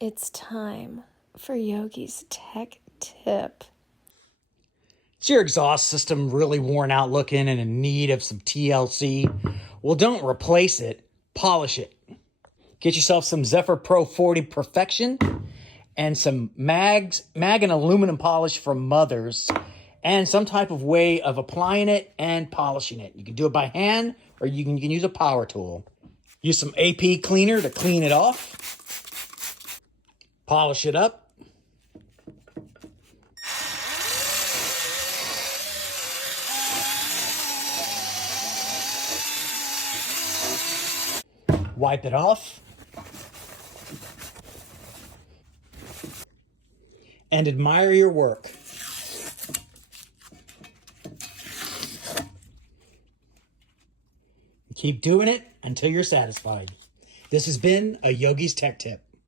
It's time for Yogi's tech tip. Is your exhaust system really worn out looking and in need of some TLC? Well, don't replace it, polish it. Get yourself some Zephyr Pro 40 Perfection and some mag and aluminum polish from Mothers and some type of way of applying it and polishing it. You can do it by hand or you can use a power tool. Use some AP cleaner to clean it off. Polish it up. Wipe it off. And admire your work. Keep doing it until you're satisfied. This has been a Yogi's Tech Tip.